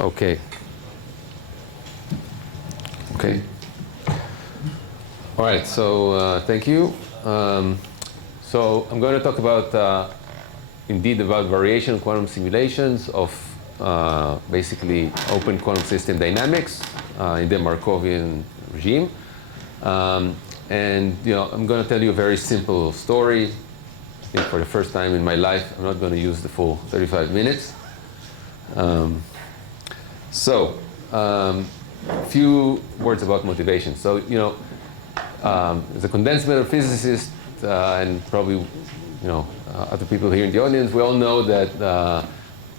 Okay. Okay. All right, so thank you. So I'm going to talk about, indeed, about variational quantum simulations of basically open quantum system dynamics in the Markovian regime. And I'm going to tell you a very simple story. I think for the first time in my life, I'm not going to use the full 35 minutes. A few words about motivation. So, as a condensed matter physicist, and probably, other people here in the audience, we all know that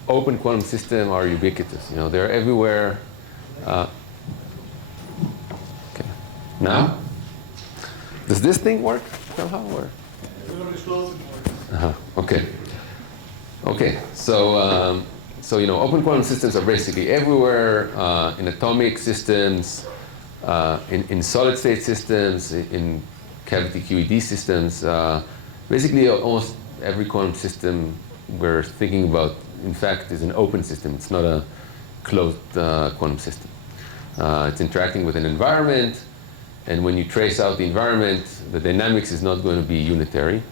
open quantum systems are ubiquitous. They're everywhere. Okay. Now, does this thing work somehow? Or? Okay. Okay. So, open quantum systems are basically everywhere in atomic systems, in solid-state systems, in cavity QED systems. Basically, almost every quantum system we're thinking about, in fact, is an open system. It's not a closed quantum system. It's interacting with an environment, and when you trace out the environment, the dynamics is not going to be unitary.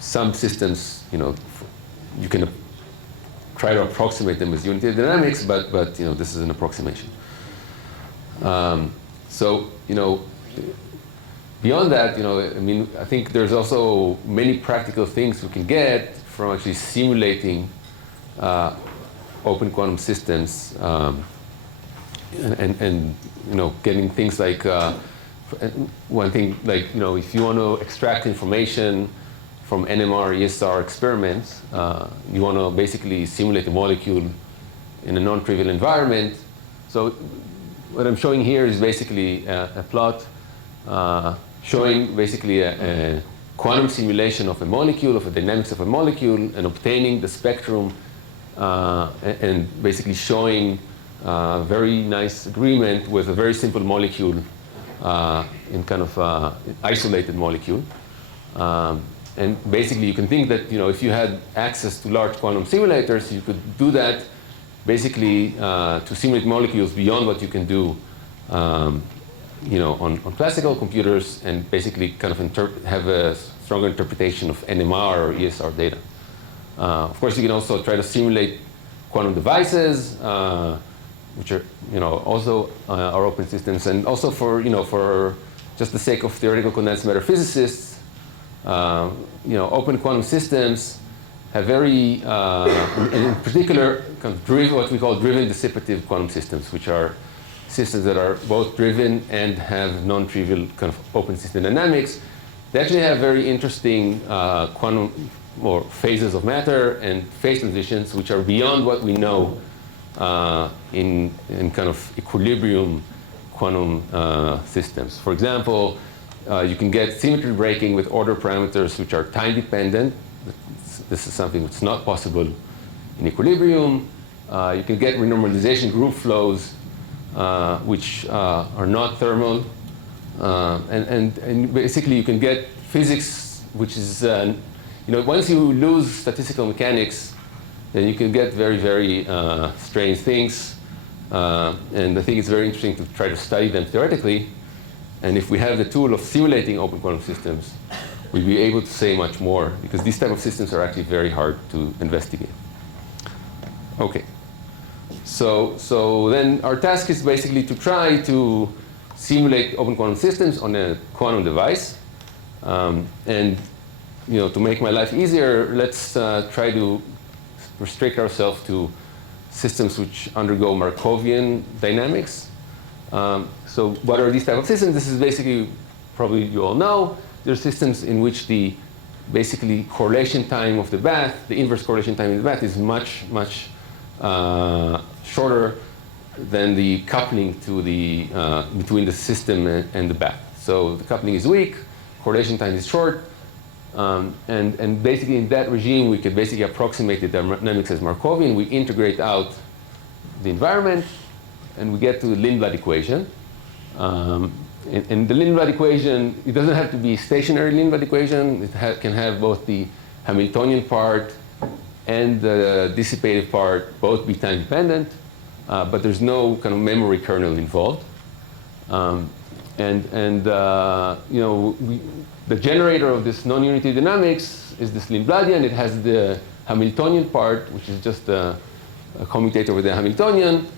Some systems, you can try to approximate them as unitary dynamics, but this is an approximation. Beyond that, I think there's also many practical things we can get from actually simulating open quantum systems, and getting things like one thing like if you want to extract information from NMR ESR experiments, you want to basically simulate a molecule in a non-trivial environment. So what I'm showing here is basically a plot showing basically a quantum simulation of a molecule, of the dynamics of a molecule, and obtaining the spectrum, and basically showing a very nice agreement with a very simple molecule in kind of isolated molecule. And basically, you can think that if you had access to large quantum simulators, you could do that basically to simulate molecules beyond what you can do on classical computers, and basically kind of have a stronger interpretation of NMR or ESR data. Of course, you can also try to simulate quantum devices, which are also are open systems, and also for just the sake of theoretical condensed matter physicists. Open quantum systems have very, in particular, kind of what we call driven dissipative quantum systems, which are systems that are both driven and have non-trivial kind of open system dynamics. They actually have very interesting quantum or phases of matter and phase transitions, which are beyond what we know in kind of equilibrium quantum systems. For example, you can get symmetry breaking with order parameters which are time dependent. This is something that's not possible in equilibrium. You can get renormalization group flows which are not thermal. And basically you can get physics which is, once you lose statistical mechanics, then you can get very, very strange things. And I think it's very interesting to try to study them theoretically. And if we have the tool of simulating open quantum systems, we'll be able to say much more, because these type of systems are actually very hard to investigate. Okay. So then our task is basically to try to simulate open quantum systems on a quantum device. And to make my life easier, let's try to restrict ourselves to systems which undergo Markovian dynamics. So what are these type of systems? This is basically, probably you all know, there are systems in which the basically correlation time of the bath, the inverse correlation time in the bath, is much, much shorter than the coupling to the between the system and the bath. So the coupling is weak, correlation time is short, and basically in that regime we could basically approximate the dynamics as Markovian. We integrate out the environment, and we get to the Lindblad equation. In the Lindblad equation, it doesn't have to be a stationary Lindblad equation. It can have both the Hamiltonian part and the dissipative part both be time dependent, but there's no kind of memory kernel involved. The generator of this non-unity dynamics is this Lindbladian. It has the Hamiltonian part, which is just a commutator with the Hamiltonian.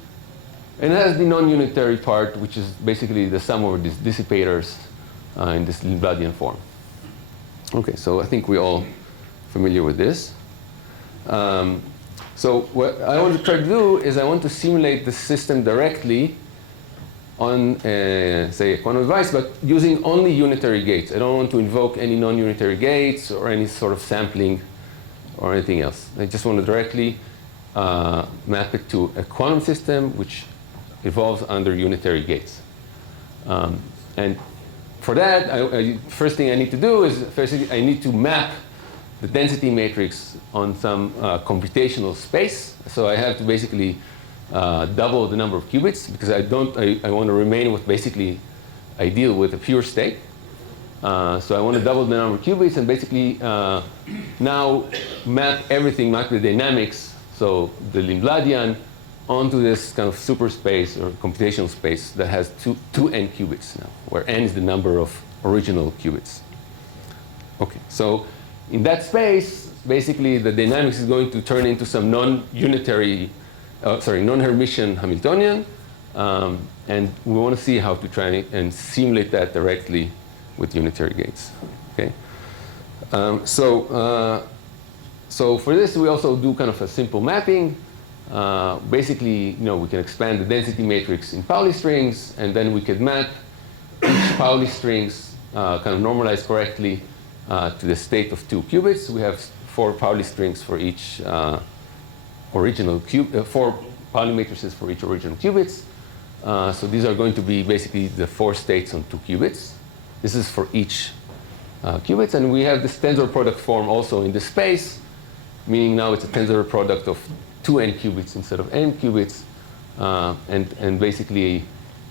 And it has the non-unitary part, which is basically the sum over these dissipators in this Lindbladian form. OK, so I think we're all familiar with this. So what I want to try to do is I want to simulate the system directly on, say, a quantum device, but using only unitary gates. I don't want to invoke any non-unitary gates or any sort of sampling or anything else. I just want to directly map it to a quantum system which evolves under unitary gates. And for that, first thing I need to do is I need to map the density matrix on some computational space. So I have to basically double the number of qubits, because I want to remain with basically I deal with a pure state. So I want to double the number of qubits and basically now map everything, map the dynamics, so the Lindbladian, onto this kind of superspace or computational space that has two n qubits now, where n is the number of original qubits. OK, so in that space, basically the dynamics is going to turn into some non-Hermitian Hamiltonian. And we want to see how to try and simulate that directly with unitary gates. Okay. So for this, we also do kind of a simple mapping. Basically, we can expand the density matrix in Pauli strings, and then we can map each Pauli strings kind of normalized correctly to the state of 2 qubits. We have 4 Pauli strings for each original qubit, 4 Pauli matrices for each original qubits. So these are going to be basically the 4 states on 2 qubits. This is for each qubits. And we have this tensor product form also in the space, meaning now it's a tensor product of 2n qubits instead of n qubits. And basically,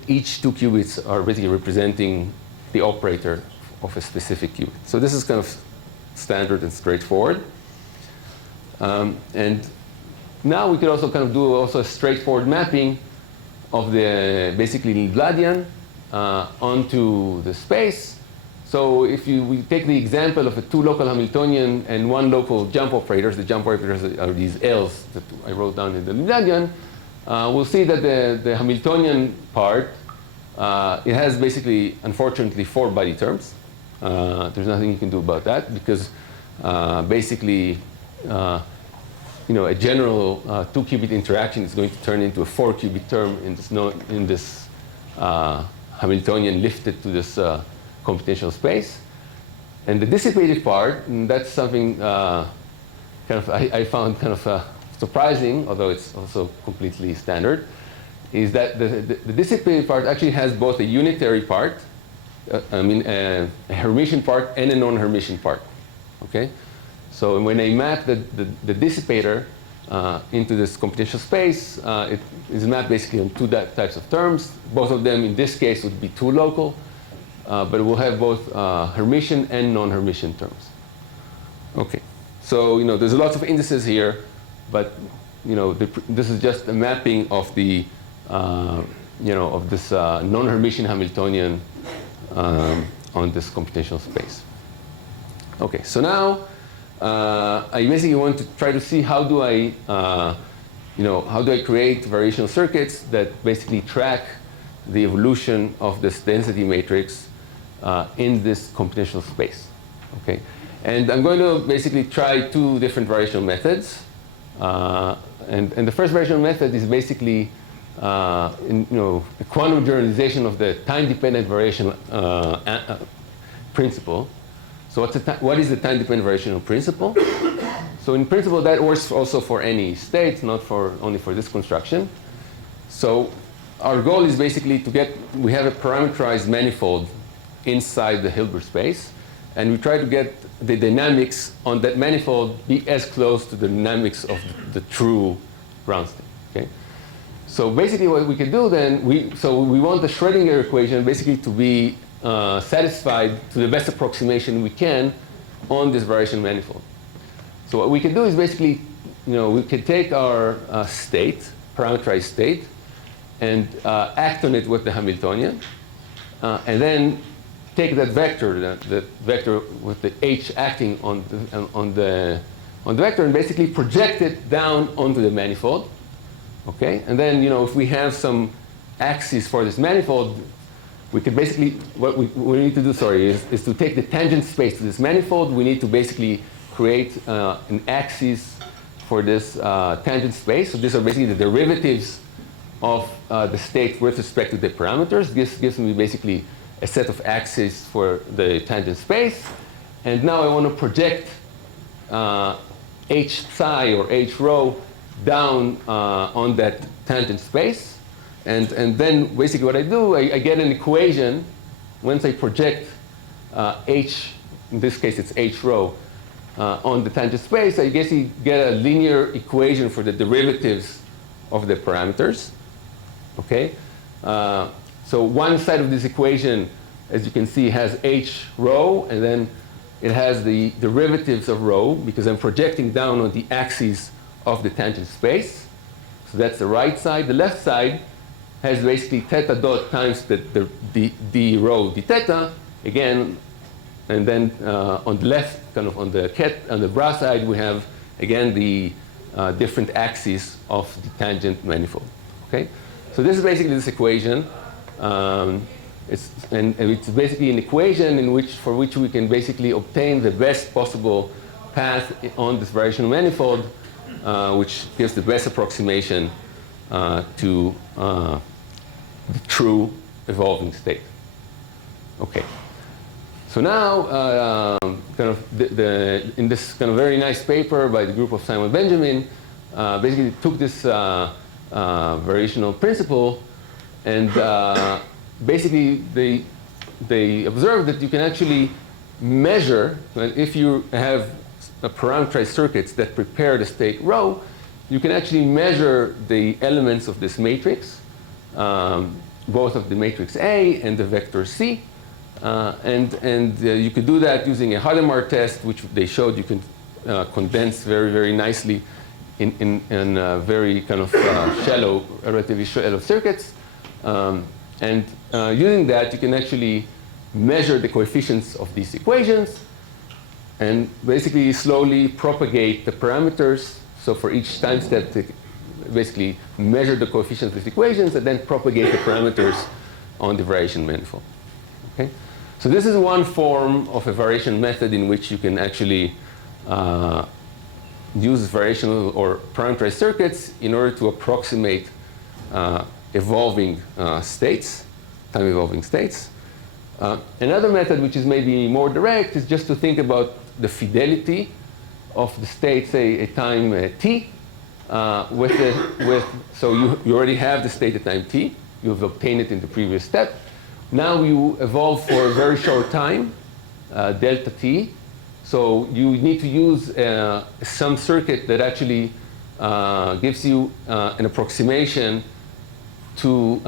each 2 qubits are basically representing the operator of a specific qubit. So this is kind of standard and straightforward. And now we could also kind of do also a straightforward mapping of the basically Lindbladian onto the space. So if we take the example of a 2 local Hamiltonian and 1 local jump operators, the jump operators are these L's that I wrote down in the Lindbladian, we'll see that the Hamiltonian part, it has basically, unfortunately, 4 body terms. There's nothing you can do about that, because basically, a general 2-qubit interaction is going to turn into a 4-qubit term in this Hamiltonian lifted to this computational space. And the dissipative part, and that's something I found kind of surprising, although it's also completely standard, is that the dissipative part actually has both a unitary part, a Hermitian part, and a non-Hermitian part. Okay? So when I map the dissipator into this computational space, it is mapped basically on 2 types of terms. Both of them, in this case, would be 2 local. But it will have both Hermitian and non-Hermitian terms. OK. So there's lots of indices here. But this is just a mapping of the of this non-Hermitian Hamiltonian on this computational space. OK. So now I basically want to try to see how do I create variational circuits that basically track the evolution of this density matrix in this computational space. Okay, and I'm going to basically try 2 different variational methods. And the first variational method is basically a quantum generalization of the time-dependent variational principle. So what is the time-dependent variational principle? So in principle, that works also for any state, not only for this construction. So our goal is basically we have a parameterized manifold inside the Hilbert space, and we try to get the dynamics on that manifold be as close to the dynamics of the true ground state. Okay? So basically what we can do then, we want the Schrödinger equation basically to be satisfied to the best approximation we can on this variational manifold. So what we can do is basically we can take our state, parameterized state, and act on it with the Hamiltonian, and then take that vector, the vector with the h acting on the vector, and basically project it down onto the manifold. Okay, and then if we have some axes for this manifold, we could basically what we need to do, is to take the tangent space to this manifold. We need to basically create an axis for this tangent space. So these are basically the derivatives of the state with respect to the parameters. This gives me basically a set of axes for the tangent space. And now I want to project h psi or h rho down on that tangent space. And then basically what I do, I get an equation. Once I project h, in this case it's h rho, on the tangent space, I guess you get a linear equation for the derivatives of the parameters. Okay? So one side of this equation, as you can see, has h rho, and then it has the derivatives of rho, because I'm projecting down on the axes of the tangent space. So that's the right side. The left side has basically theta dot times the d rho d theta, again, and then on the left, kind of on the bra side, we have, again, the different axes of the tangent manifold. Okay? So this is basically this equation. It's basically an equation for which we can basically obtain the best possible path on this variational manifold, which gives the best approximation to the true evolving state. Okay. So now, kind of in this kind of very nice paper by the group of Simon Benjamin, basically took this variational principle, and basically they observed that you can actually measure, if you have parameterized circuits that prepare the state rho, you can actually measure the elements of this matrix, both of the matrix A and the vector C. You could do that using a Hadamard test, which they showed you can condense very, very nicely in very kind of shallow, relatively shallow circuits. Using that, you can actually measure the coefficients of these equations and basically slowly propagate the parameters. So for each time step, basically measure the coefficients of these equations and then propagate the parameters on the variation manifold. Okay? So this is one form of a variation method in which you can actually use variational or parameterized circuits in order to approximate evolving states, time-evolving states. Another method, which is maybe more direct, is just to think about the fidelity of the state, say, at time t. So you already have the state at time t. You've obtained it in the previous step. Now you evolve for a very short time, delta t. So you need to use some circuit that actually gives you an approximation to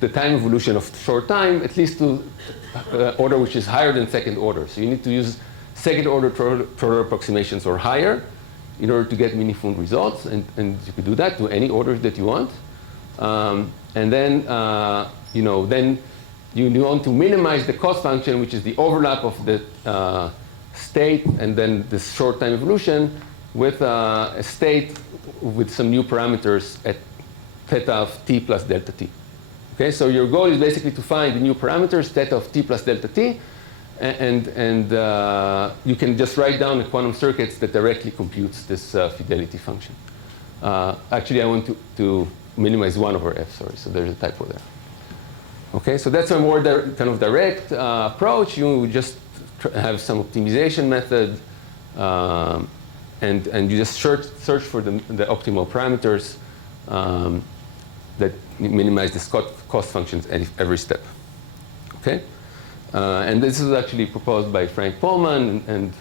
the time evolution of short time, at least to order which is higher than second order. So you need to use second order Toller approximations or higher in order to get meaningful results. And you could do that to any order that you want. And then, then you want to minimize the cost function, which is the overlap of the state and then this short time evolution with a state with some new parameters at theta of t plus delta t. Okay, so your goal is basically to find the new parameters, theta of t plus delta t, and you can just write down the quantum circuits that directly computes this fidelity function. Actually, I want to minimize 1 over f, sorry, so there's a typo there. Okay, so that's a more kind of direct approach. You just have some optimization method, and you just search for the optimal parameters that minimize the cost functions at every step. Okay, and this is actually proposed by Frank Polman and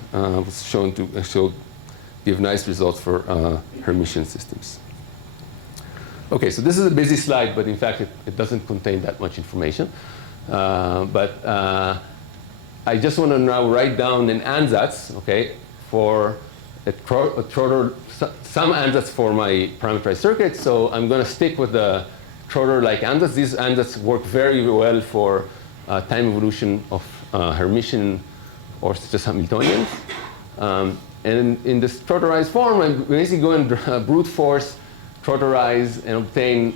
was shown to give nice results for Hermitian systems. Okay, so this is a busy slide, but in fact it doesn't contain that much information. I just want to now write down an ansatz, okay, for some ansatz for my parameterized circuit. So I'm going to stick with the Trotter-like ansatz. These ansatz work very well for time evolution of Hermitian or just Hamiltonians. And in this Trotterized form, I'm basically going to brute force, Trotterize, and obtain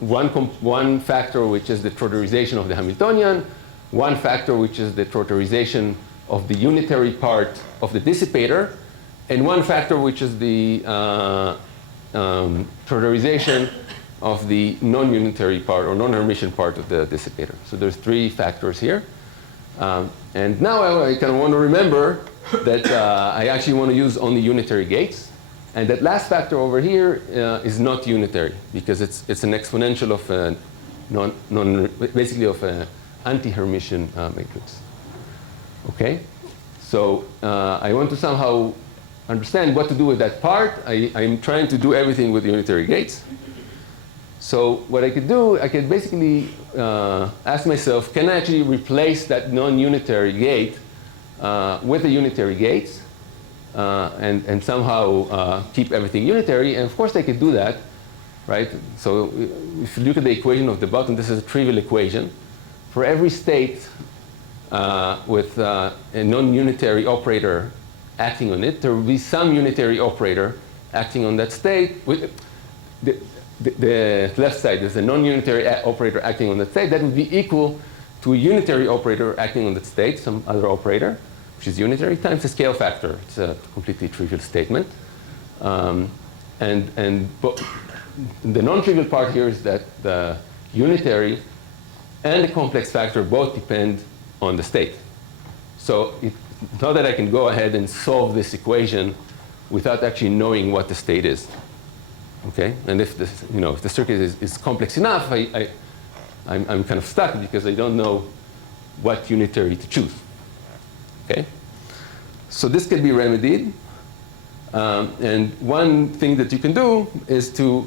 one factor, which is the Trotterization of the Hamiltonian, one factor, which is the Trotterization of the unitary part of the dissipator, and one factor, which is the Trotterization of the non-unitary part or non-Hermitian part of the dissipator. So there's 3 factors here. And now I kind of want to remember that I actually want to use only unitary gates. And that last factor over here is not unitary because it's an exponential of basically of an anti-Hermitian matrix. Okay? So I want to somehow understand what to do with that part. I'm trying to do everything with unitary gates. So what I could do, I could basically ask myself, can I actually replace that non-unitary gate with a unitary gate and somehow keep everything unitary? And of course I could do that, right? So if you look at the equation of the bottom, this is a trivial equation. For every state with a non-unitary operator acting on it, there will be some unitary operator acting on that state. With the left side is a non-unitary operator acting on that state. That would be equal to a unitary operator acting on that state, some other operator, which is unitary, times the scale factor. It's a completely trivial statement. And the non-trivial part here is that the unitary and the complex factor both depend on the state. So it's not that I can go ahead and solve this equation without actually knowing what the state is. Okay? And if this, if the circuit is complex enough, I'm kind of stuck because I don't know what unitary to choose. Okay? So this can be remedied. And one thing that you can do is to,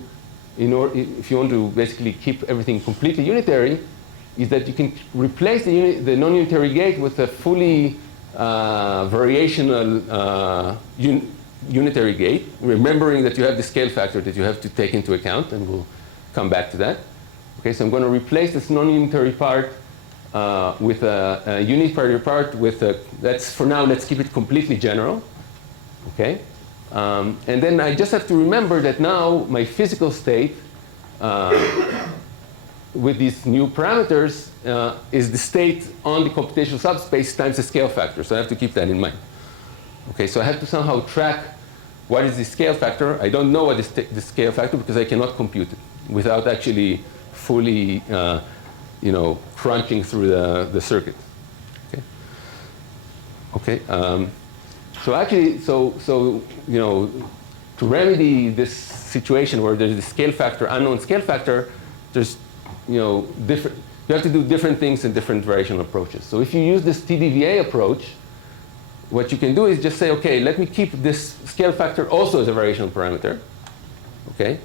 if you want to basically keep everything completely unitary, is that you can replace the non-unitary gate with a fully variational unitary gate, remembering that you have the scale factor that you have to take into account, and we'll come back to that. Okay, so I'm going to replace this non-unitary part with a unitary part with for now, let's keep it completely general. Okay? And then I just have to remember that now my physical state with these new parameters is the state on the computational subspace times the scale factor. So I have to keep that in mind. Okay, so I have to somehow track what is the scale factor. I don't know what is the scale factor because I cannot compute it without actually fully, crunching through the circuit. Okay. Okay. So actually, to remedy this situation where there's the scale factor, unknown scale factor, there's, different. You have to do different things in different variational approaches. So if you use this TDVA approach, what you can do is just say, okay, let me keep this scale factor also as a variational parameter, okay,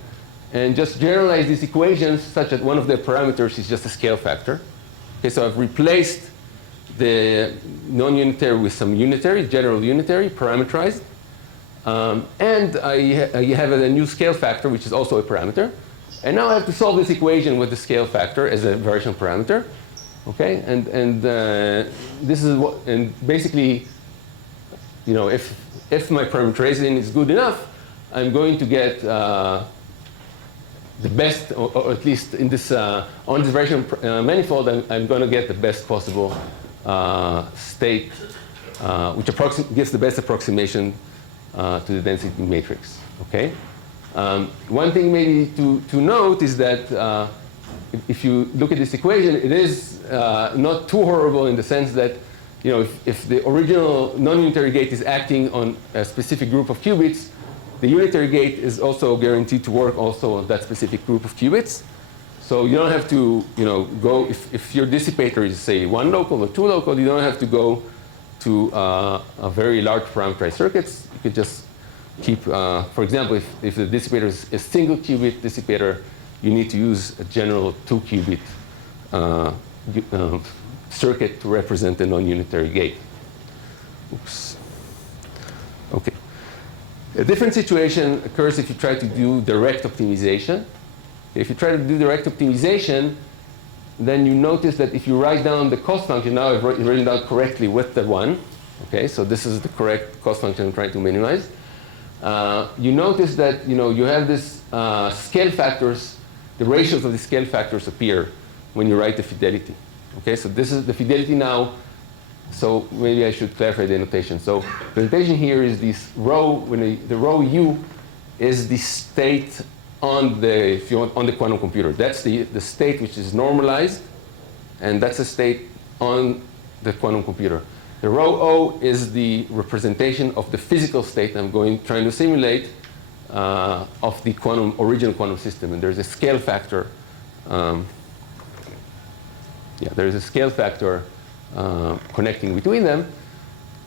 and just generalize these equations such that one of the parameters is just a scale factor. Okay, so I've replaced the non-unitary with some unitary, general unitary, parameterized, and I have a new scale factor, which is also a parameter. And now I have to solve this equation with the scale factor as a variational parameter, okay? And this is what, and basically, if my parameterization is good enough, I'm going to get the best, or at least in this on this variational manifold, I'm going to get the best possible state, which gives the best approximation to the density matrix. Okay. One thing maybe to note is that if you look at this equation, it is not too horrible in the sense that, if the original non-unitary gate is acting on a specific group of qubits, the unitary gate is also guaranteed to work also on that specific group of qubits. So you don't have to, go, if your dissipator is, say, 1 local or 2 local, you don't have to go to a very large parameterized circuits. You could just keep, for example, if the dissipator is a single qubit dissipator, you need to use a general 2 qubit circuit to represent the non-unitary gate. Oops. Okay. A different situation occurs if you try to do direct optimization. If you try to do direct optimization, then you notice that if you write down the cost function, now I've written down correctly with the 1. Okay, so this is the correct cost function I'm trying to minimize. You notice that you have this scale factors, the ratios of the scale factors appear when you write the fidelity. Okay, so this is the fidelity now. So maybe I should clarify the notation. So the notation here is this rho, when the rho u is the state on the, if you want, on the quantum computer. That's the state which is normalized, and that's the state on the quantum computer. The rho o is the representation of the physical state I'm trying to simulate of the original quantum system. And there's a scale factor. There's a scale factor connecting between them.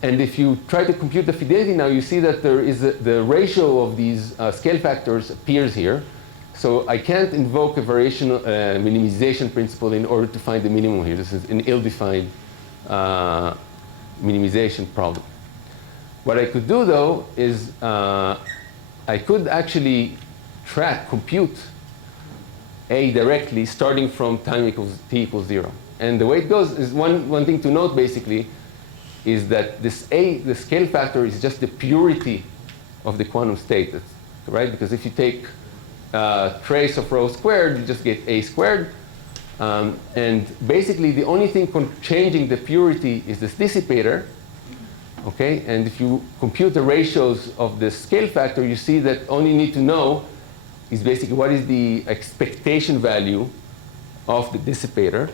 And if you try to compute the fidelity now, you see that there is the ratio of these scale factors appears here. So I can't invoke a variational minimization principle in order to find the minimum here. This is an ill-defined minimization problem. What I could do, though, is I could actually compute A directly starting from time t equals 0. And the way it goes is one thing to note, basically, is that this A, the scale factor, is just the purity of the quantum state, right? Because if you take trace of rho squared, you just get A squared. And basically, the only thing changing the purity is this dissipator. Okay? And if you compute the ratios of the scale factor, you see that all you need to know is basically what is the expectation value of the dissipator,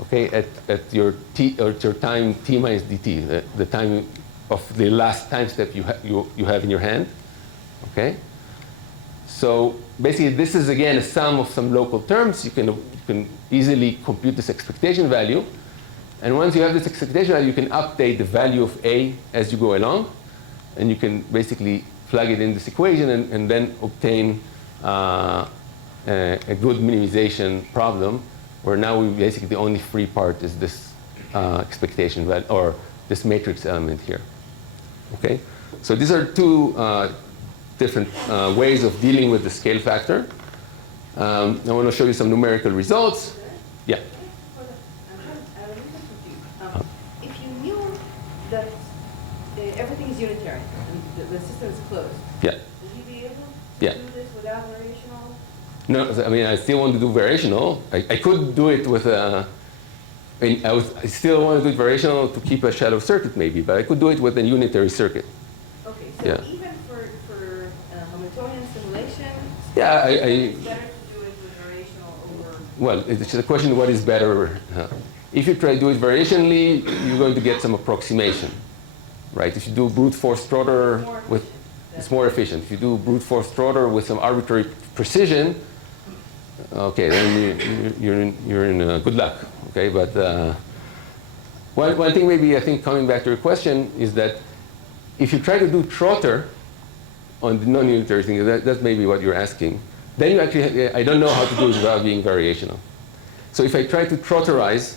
okay, at your t or at your time t minus dt, the time of the last time step you have in your hand. Okay? So basically, this is again a sum of some local terms. You can easily compute this expectation value. And once you have this expectation value, you can update the value of A as you go along. And you can basically plug it in this equation and then obtain a good minimization problem, where now basically the only free part is this expectation value, or this matrix element here. Okay? So these are two different ways of dealing with the scale factor. I want to show you some numerical results. Yeah. If you knew that everything is unitary and the system is closed, Yeah. would you be able to Yeah. do this without variational? No, I mean, I still want to do variational. I could do it with I still want to do it variational to keep a shallow circuit maybe, but I could do it with a unitary circuit. Okay, so Yeah. even for Hamiltonian simulation, Yeah, it's better to do it with variational over. Well, it's just a question of what is better. If you try to do it variationally, you're going to get some approximation, right? If you do brute force Trotter it's more efficient. If you do brute force Trotter with some arbitrary precision, okay, then you're in good luck. Okay, but one thing maybe I think coming back to your question is that if you try to do Trotter on the non-unitary thing, that's maybe what you're asking. Then you actually, I don't know how to do it without being variational. So if I try to Trotterize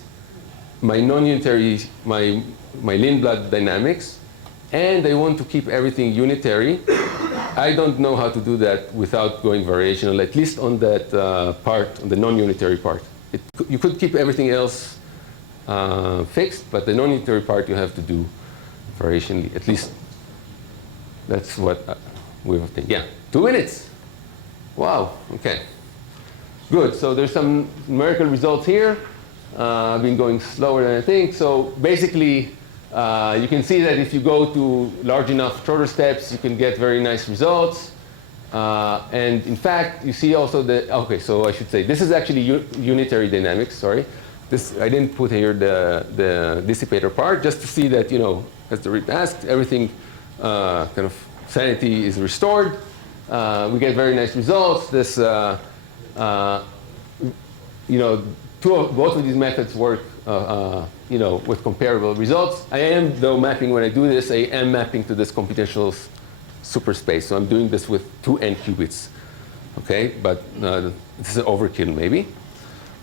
my non-unitary, my Lindblad dynamics, and I want to keep everything unitary, I don't know how to do that without going variational, at least on that part, on the non-unitary part. You could keep everything else fixed, but the non-unitary part you have to do variationally. At least that's what we were thinking. Yeah, 2 minutes. Wow, okay. Good, so there's some numerical results here. I've been going slower than I think. So basically, you can see that if you go to large enough Trotter steps, you can get very nice results. And in fact, you see also that, okay, so I should say, this is actually unitary dynamics, sorry. This, I didn't put here the dissipator part, just to see that, as the read asked, everything kind of sanity is restored. We get very nice results. This, both of these methods work, with comparable results. I am, though, mapping, when I do this, I am mapping to this computational superspace. So I'm doing this with 2n qubits, okay? But this is overkill, maybe.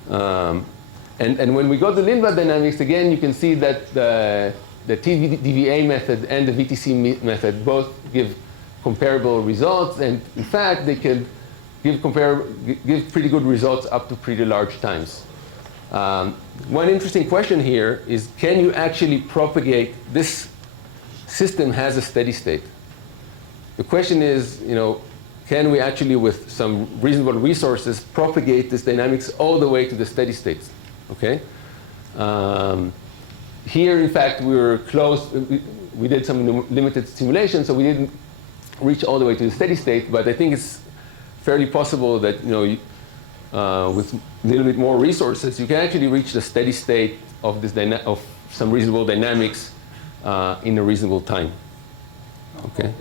And when we go to Lindblad dynamics, again, you can see that the TDVA method and the VTC method both give comparable results. And in fact, they can give pretty good results up to pretty large times. One interesting question here is, can you actually propagate this system has a steady state? The question is, can we actually, with some reasonable resources, propagate this dynamics all the way to the steady states? Okay. Here, in fact, we were close. We did some limited simulation, so we didn't reach all the way to the steady state. But I think it's fairly possible that with a little bit more resources, you can actually reach the steady state of this of some reasonable dynamics in a reasonable time. Okay.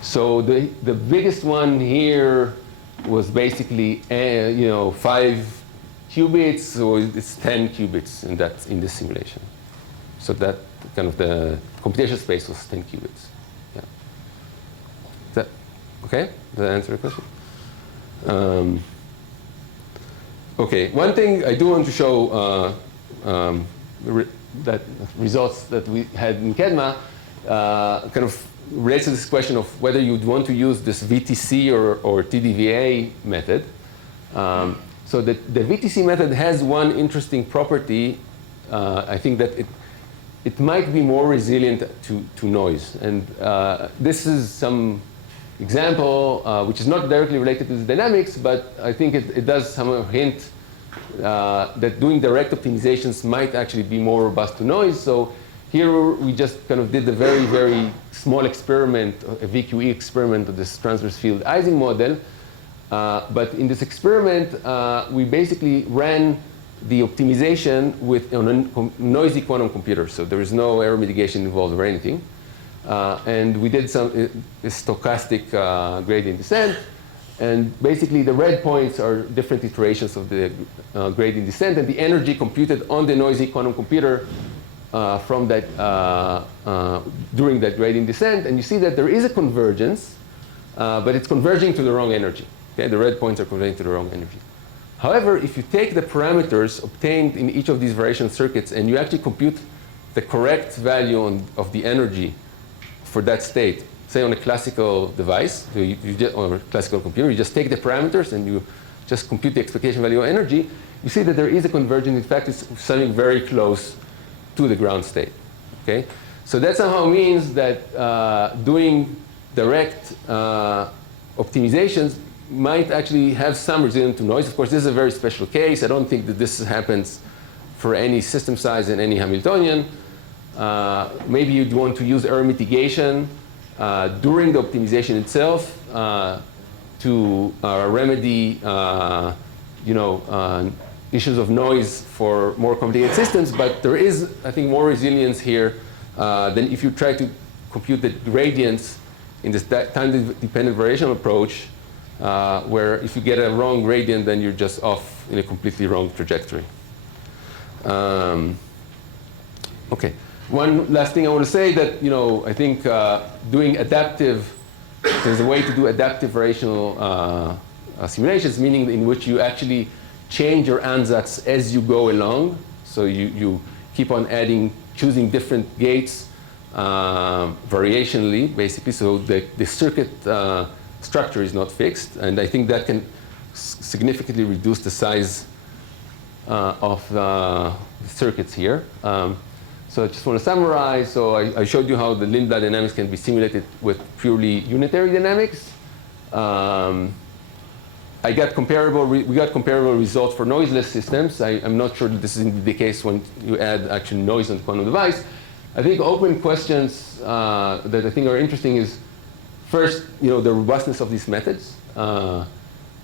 So the biggest one here was basically 5 qubits, so it's 10 qubits in this simulation. So that kind of the computation space was 10 qubits. Yeah. Is that okay? Does that answer your question? Okay. One thing I do want to show that results that we had in Kedma kind of relates to this question of whether you'd want to use this VTC or TDVA method. So the VTC method has one interesting property. I think that it might be more resilient to noise. And this is some example, which is not directly related to the dynamics, but I think it does some hint that doing direct optimizations might actually be more robust to noise. So here we just kind of did a very, very small experiment, a VQE experiment of this transverse field Ising model. But in this experiment, we basically ran the optimization on a noisy quantum computer. So there is no error mitigation involved or anything. And we did some stochastic gradient descent. And basically, the red points are different iterations of the gradient descent. And the energy computed on the noisy quantum computer from that during that gradient descent. And you see that there is a convergence, but it's converging to the wrong energy. Okay, the red points are converging to the wrong energy. However, if you take the parameters obtained in each of these variational circuits and you actually compute the correct value of the energy for that state, say on a classical device, on a classical computer, you just take the parameters and you just compute the expectation value of energy, you see that there is a convergence. In fact, it's something very close to the ground state. Okay? So that somehow means that doing direct optimizations might actually have some resilience to noise. Of course, this is a very special case. I don't think that this happens for any system size in any Hamiltonian. Maybe you'd want to use error mitigation during the optimization itself to remedy issues of noise for more complicated systems. But there is, I think, more resilience here than if you try to compute the gradients in this time-dependent variational approach, where if you get a wrong gradient, then you're just off in a completely wrong trajectory. Okay. One last thing I want to say that, I think doing adaptive, there's a way to do adaptive variational simulations, meaning in which you actually change your ansatz as you go along. So you keep on choosing different gates variationally, basically, so the circuit structure is not fixed. And I think that can significantly reduce the size of the circuits here. So I just want to summarize. So I showed you how the Lindblad dynamics can be simulated with purely unitary dynamics. We got comparable results for noiseless systems. I'm not sure that this is the case when you add actually noise on the quantum device. I think open questions that I think are interesting is, first, the robustness of these methods. And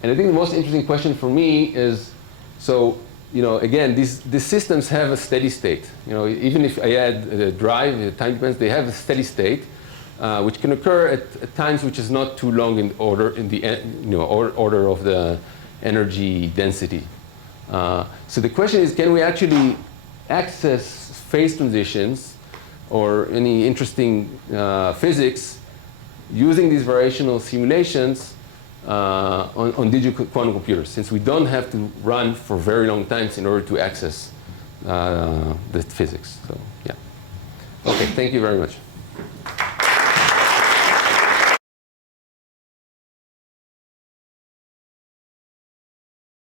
I think the most interesting question for me is, so, again, these systems have a steady state. Even if I add a drive, the time depends, they have a steady state, which can occur at times which is not too long in order order of the energy density. So the question is, can we actually access phase transitions or any interesting physics using these variational simulations on digital quantum computers, since we don't have to run for very long times in order to access the physics. So, yeah. Okay, thank you very much.